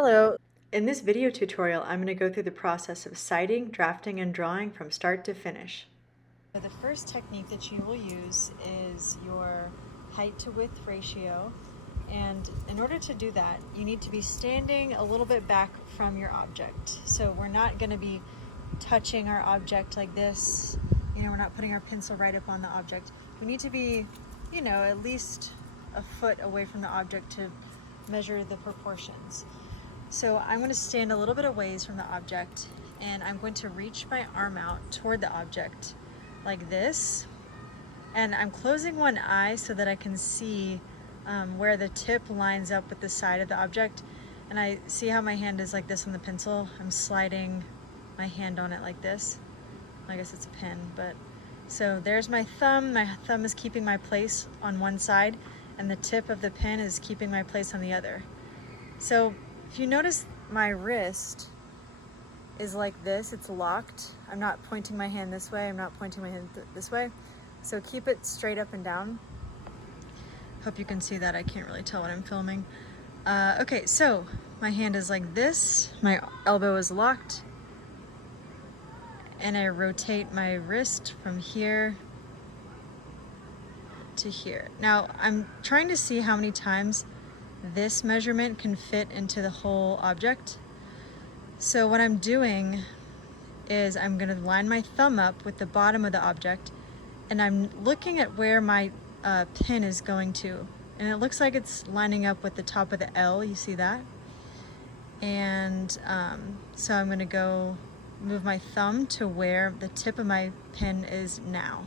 Hello. In this video tutorial, I'm going to go through the process of sighting, drafting, and drawing from start to finish. The first technique that you will use is your height to width ratio. And in order to do that, you need to be standing a little bit back from your object. So we're not going to be touching our object like this. We're not putting our pencil right up on the object. We need to be, at least a foot away from the object to measure the proportions. So I'm going to stand a little bit away from the object, and I'm going to reach my arm out toward the object like this. And I'm closing one eye so that I can see where the tip lines up with the side of the object. And I see how my hand is like this on the pencil. I'm sliding my hand on it like this. I guess it's a pen, but so there's my thumb. My thumb is keeping my place on one side, and the tip of the pen is keeping my place on the other. So if you notice, my wrist is like this, it's locked. I'm not pointing my hand this way, I'm not pointing my hand this way. So keep it straight up and down. Hope you can see that. I can't really tell what I'm filming. Okay, so my hand is like this, my elbow is locked, and I rotate my wrist from here to here. Now, I'm trying to see how many times this measurement can fit into the whole object. So what I'm doing is I'm going to line my thumb up with the bottom of the object, and I'm looking at where my pen is going to, and it looks like it's lining up with the top of the L. You see that? And so I'm going to go move my thumb to where the tip of my pen is now.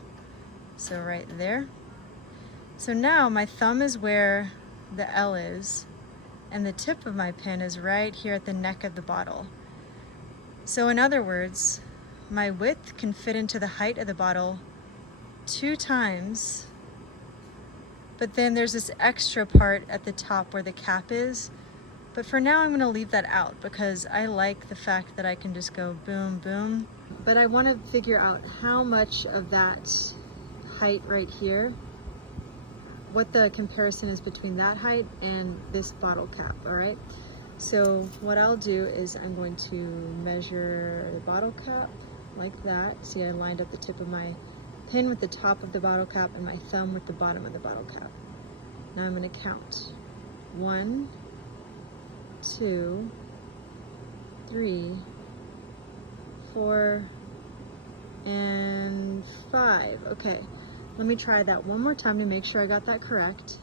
So right there. So now my thumb is where the L is, and the tip of my pen is right here at the neck of the bottle. So in other words, my width can fit into the height of the bottle 2 times, but then there's this extra part at the top where the cap is. But for now, I'm going to leave that out because I like the fact that I can just go boom, boom. But I want to figure out how much of that height right here, what the comparison is between that height and this bottle cap, all right? So what I'll do is I'm going to measure the bottle cap like that. See, I lined up the tip of my pen with the top of the bottle cap and my thumb with the bottom of the bottle cap. Now I'm going to count 1, 2, 3, 4, and 5. Okay. Let me try that one more time to make sure I got that correct.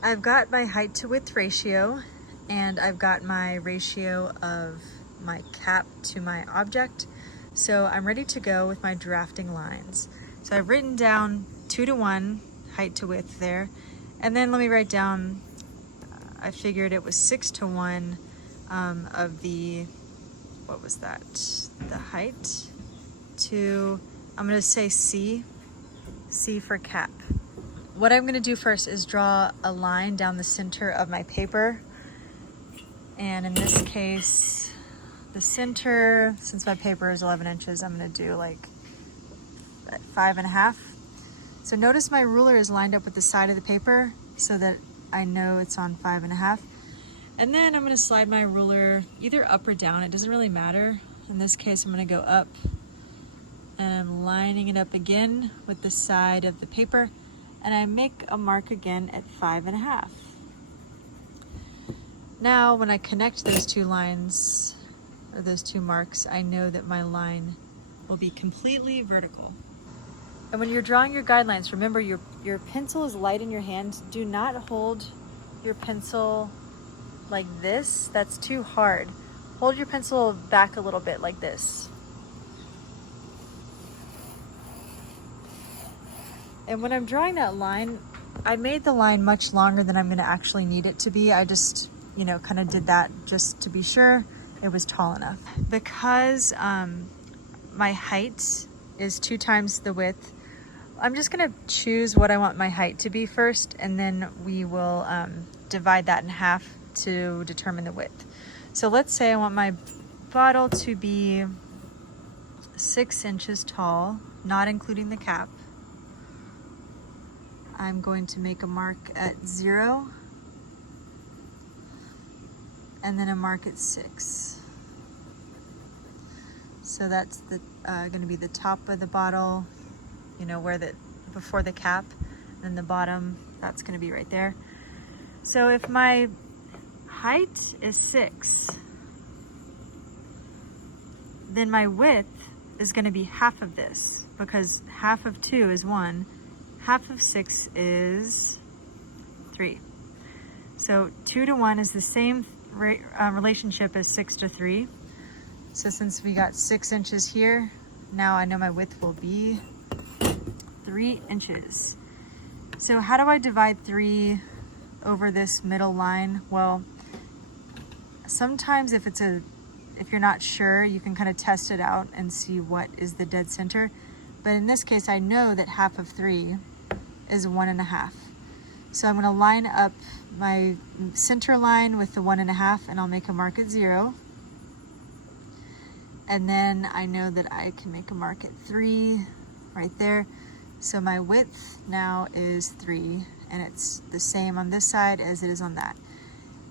I've got my height to width ratio, and I've got my ratio of my cap to my object. So I'm ready to go with my drafting lines. So I've written down 2 to 1 height to width there. And then let me write down, I figured it was 6 to 1 of the, what was that? The height to, I'm gonna say C for cap. What I'm going to do first is draw a line down the center of my paper. And in this case, the center, since my paper is 11 inches, I'm going to do like 5.5. So notice my ruler is lined up with the side of the paper so that I know it's on 5.5. And then I'm going to slide my ruler either up or down. It doesn't really matter. In this case, I'm going to go up. And I'm lining it up again with the side of the paper, and I make a mark again at 5.5. Now when I connect those 2 lines, or those 2 marks, I know that my line will be completely vertical. And when you're drawing your guidelines, remember your pencil is light in your hand. Do not hold your pencil like this. That's too hard. Hold your pencil back a little bit like this. And when I'm drawing that line, I made the line much longer than I'm going to actually need it to be. I just, kind of did that just to be sure it was tall enough. Because my height is 2 times the width, I'm just going to choose what I want my height to be first, and then we will divide that in half to determine the width. So let's say I want my bottle to be 6 inches tall, not including the cap. I'm going to make a mark at 0 and then a mark at 6. So that's the going to be the top of the bottle, you know, where the before the cap, and the bottom, that's going to be right there. So if my height is 6, then my width is going to be half of this, because half of 2 is 1, half of 6 is 3. So 2 to 1 is the same relationship as 6 to 3. So since we got 6 inches here, now I know my width will be 3 inches. So how do I divide 3 over this middle line? Well, sometimes if you're not sure, you can kind of test it out and see what is the dead center. But in this case, I know that half of 3 is 1.5. So I'm going to line up my center line with the 1.5, and I'll make a mark at 0. And then I know that I can make a mark at 3 right there. So my width now is 3, and it's the same on this side as it is on that.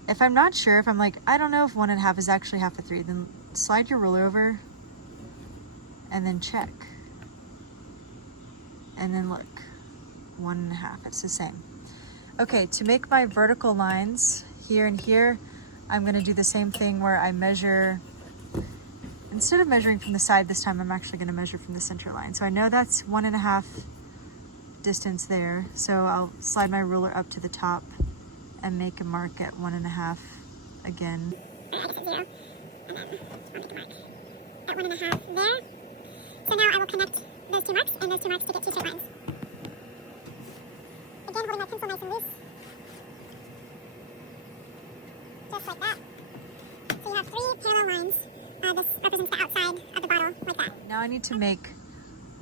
If I'm not sure, if I'm like, I don't know if 1.5 is actually half of 3, then slide your ruler over and then check. And then look, 1.5, it's the same. Okay, to make my vertical lines here and here, I'm gonna do the same thing where I measure, instead of measuring from the side this time, I'm actually gonna measure from the center line. So I know that's 1.5 distance there. So I'll slide my ruler up to the top and make a mark at 1.5 again. I guess at 0, and then I'll make a mark at 1.5 there. So now I will connect those 2 marks and those 2 marks to get 2 straight lines. Again, holding my pencil nice and loose. Just like that. So you have 3 parallel lines. This represents the outside of the bottle, like that. Now I need to make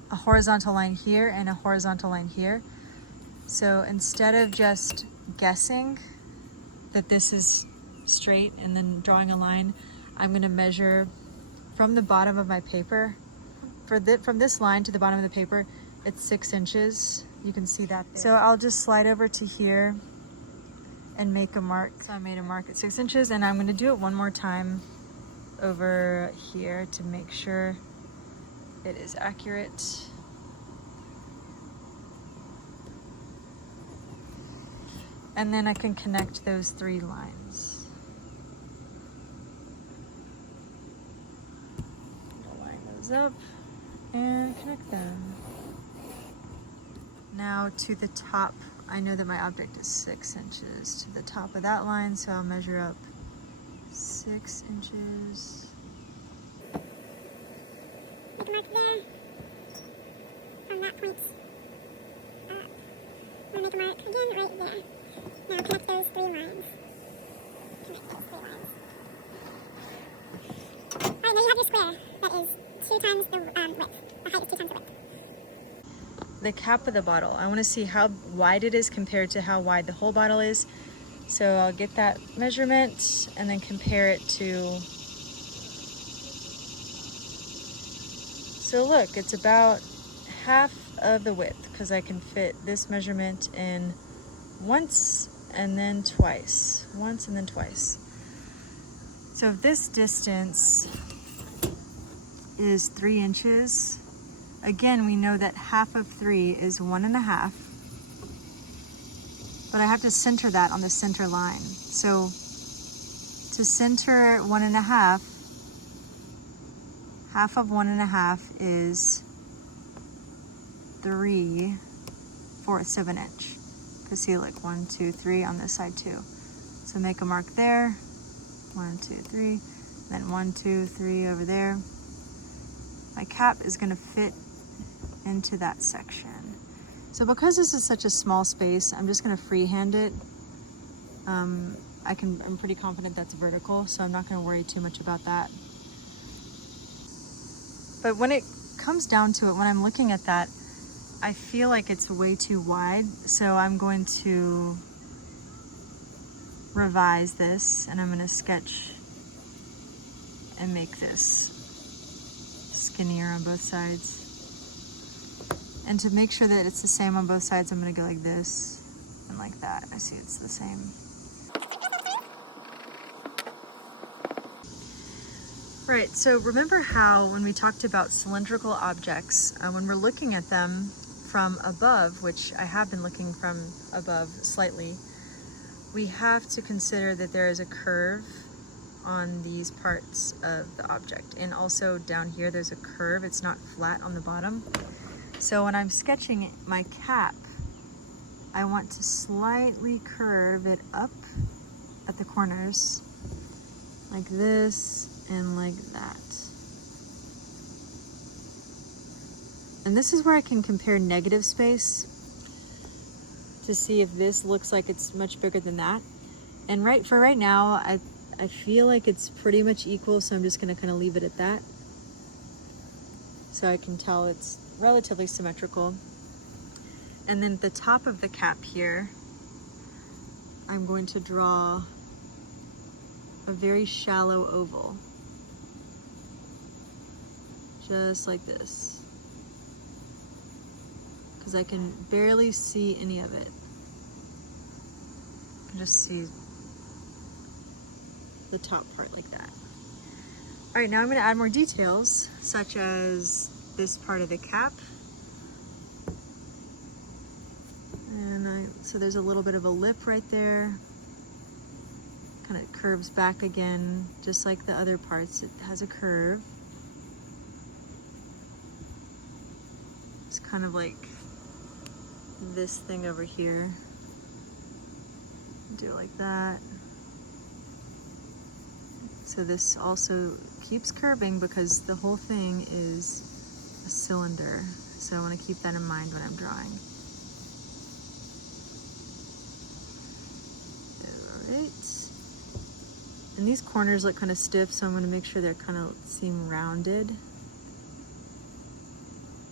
a horizontal line here and a horizontal line here. So instead of just guessing that this is straight and then drawing a line, I'm going to measure from the bottom of my paper. From this line to the bottom of the paper, it's 6 inches. You can see that there. So I'll just slide over to here and make a mark. So I made a mark at 6 inches, and I'm going to do it one more time over here to make sure it is accurate. And then I can connect those 3 lines. I'll line those up and connect them. Now to the top, I know that my object is 6 inches to the top of that line, so I'll measure up 6 inches. Make a mark there. From that point up. We'll make a mark again right there. Now connect those 3 lines. Connect those 3 lines. Alright, now you have your square. That is 2 times the width. The height is 2 times the width. The cap of the bottle, I want to see how wide it is compared to how wide the whole bottle is. So I'll get that measurement and then compare it to, so look, it's about half of the width, because I can fit this measurement in once and then twice. Once and then twice. So if this distance is 3 inches, again, we know that half of 3 is 1.5. But I have to center that on the center line. So to center 1.5, half of 1.5 is 3/4 of an inch. Because see, like 1, 2, 3 on this side too. So make a mark there. 1, 2, 3. Then 1, 2, 3 over there. My cap is going to fit into that section. So because this is such a small space, I'm just going to freehand it. I'm pretty confident that's vertical, so I'm not going to worry too much about that. But when it comes down to it, when I'm looking at that, I feel like it's way too wide, so I'm going to revise this, and I'm going to sketch and make this skinnier on both sides. And to make sure that it's the same on both sides, I'm going to go like this and like that. I see it's the same. Right, so remember how when we talked about cylindrical objects, when we're looking at them from above, which I have been looking from above slightly, we have to consider that there is a curve on these parts of the object. And also down here, there's a curve. It's not flat on the bottom. So when I'm sketching my cap, I want to slightly curve it up at the corners, like this and like that. And this is where I can compare negative space to see if this looks like it's much bigger than that. And right now, I feel like it's pretty much equal, so I'm just gonna kind of leave it at that. So I can tell it's relatively symmetrical. And then at the top of the cap here, I'm going to draw a very shallow oval. Just like this. Because I can barely see any of it. I can just see the top part like that. All right, now I'm going to add more details, such as this part of the cap. And so there's a little bit of a lip right there. Kind of curves back again, just like the other parts. It has a curve. It's kind of like this thing over here. Do it like that. So this also keeps curving because the whole thing is a cylinder. So I want to keep that in mind when I'm drawing. Alright. And these corners look kind of stiff, so I'm going to make sure they're kind of seem rounded.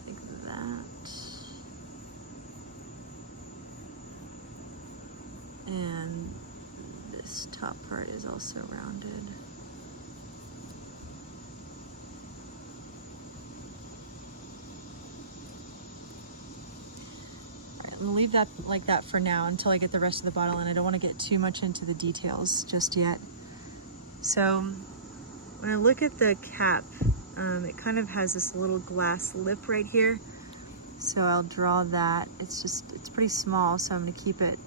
Like that. And this top part is also rounded. I'm gonna leave that like that for now until I get the rest of the bottle, and I don't want to get too much into the details just yet. So when I look at the cap, it kind of has this little glass lip right here. So I'll draw that. It's pretty small, so I'm gonna keep it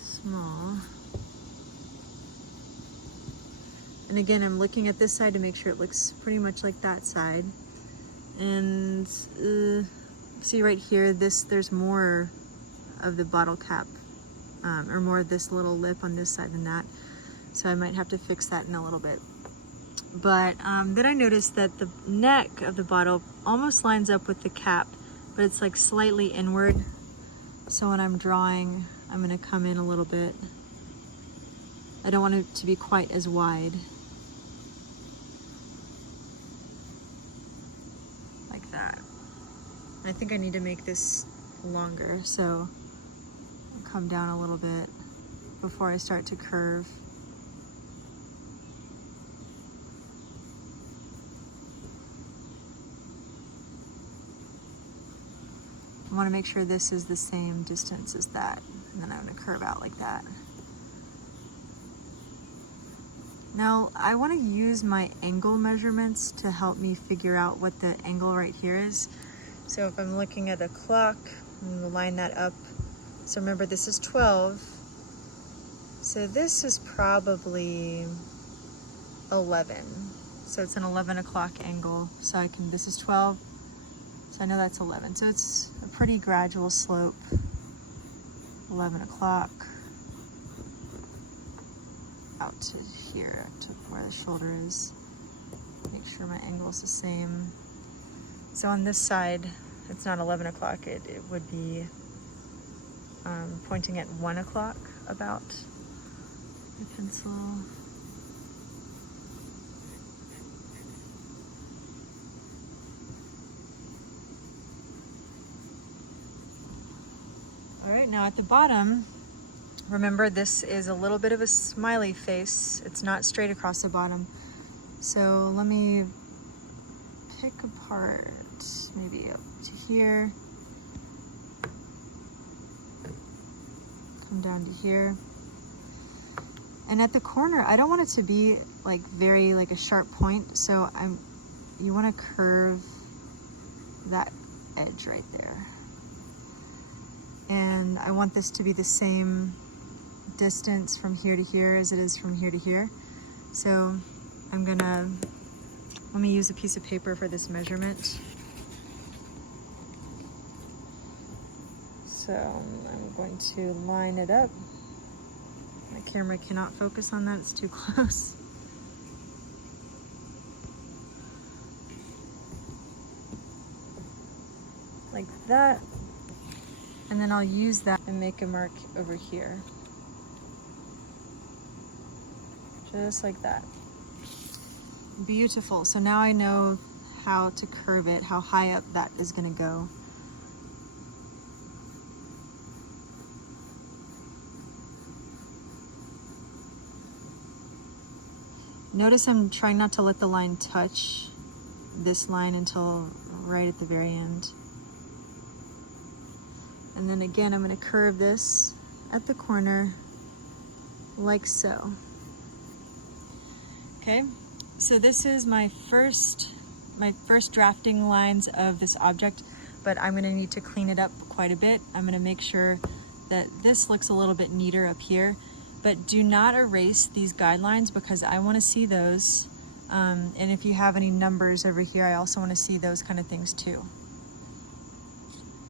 small. And again, I'm looking at this side to make sure it looks pretty much like that side. And see right here, there's more of the bottle cap, or more of this little lip on this side than that. So I might have to fix that in a little bit. But then I noticed that the neck of the bottle almost lines up with the cap, but it's like slightly inward. So when I'm drawing, I'm gonna come in a little bit. I don't want it to be quite as wide. Like that. I think I need to make this longer, so I'll come down a little bit before I start to curve. I want to make sure this is the same distance as that, and then I'm going to curve out like that. Now I want to use my angle measurements to help me figure out what the angle right here is. So if I'm looking at a clock, I'm going to line that up. So remember, this is 12. So this is probably 11. So it's an 11 o'clock angle. So this is 12. So I know that's 11. So it's a pretty gradual slope. 11 o'clock. Out to here, to where the shoulder is. Make sure my angle is the same. So on this side, it's not 11 o'clock. It would be pointing at 1 o'clock about the pencil. All right, now at the bottom, remember this is a little bit of a smiley face. It's not straight across the bottom. So let me pick apart maybe up to here. come down to here. And at the corner, I don't want it to be like very like a sharp point, so you want to curve that edge right there. And I want this to be the same distance from here to here as it is from here to here. So let me use a piece of paper for this measurement. So I'm going to line it up. My camera cannot focus on that, it's too close. Like that. And then I'll use that and make a mark over here. Just like that. Beautiful. So now I know how to curve it, how high up that is going to go. Notice I'm trying not to let the line touch this line until right at the very end. And then again, I'm going to curve this at the corner like so. Okay, so this is my first drafting lines of this object, but I'm going to need to clean it up quite a bit. I'm going to make sure that this looks a little bit neater up here, but do not erase these guidelines because I want to see those. And if you have any numbers over here, I also want to see those kind of things too.